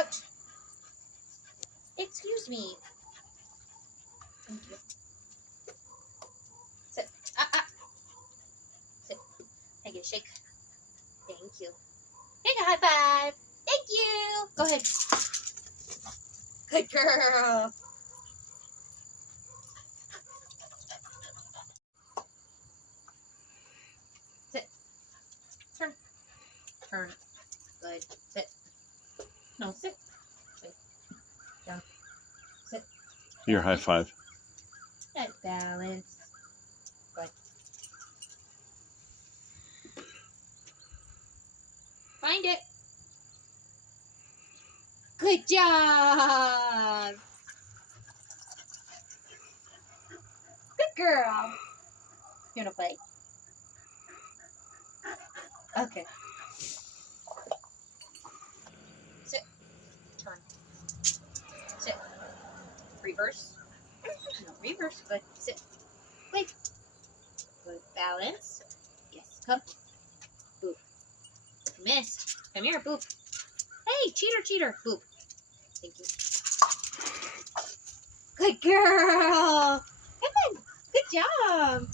Ouch. Excuse me. Thank you. Sit. Sit. Take a shake. Thank you. Take a high five. Thank you. Go ahead. Good girl. Sit. Turn. Turn. Good. Sit. No, sit. Wait. Down. Sit. Your high five. Good balance. Good. Find it. Good job. Good girl. You wanna play? Okay. Sit. Turn. Sit. Reverse. No, reverse. Good. Sit. Wait. Good. Balance. Yes. Come. Boop. Missed. Come here. Boop. Hey, cheater, cheater. Boop. Thank you. Good girl. Come on. Good job.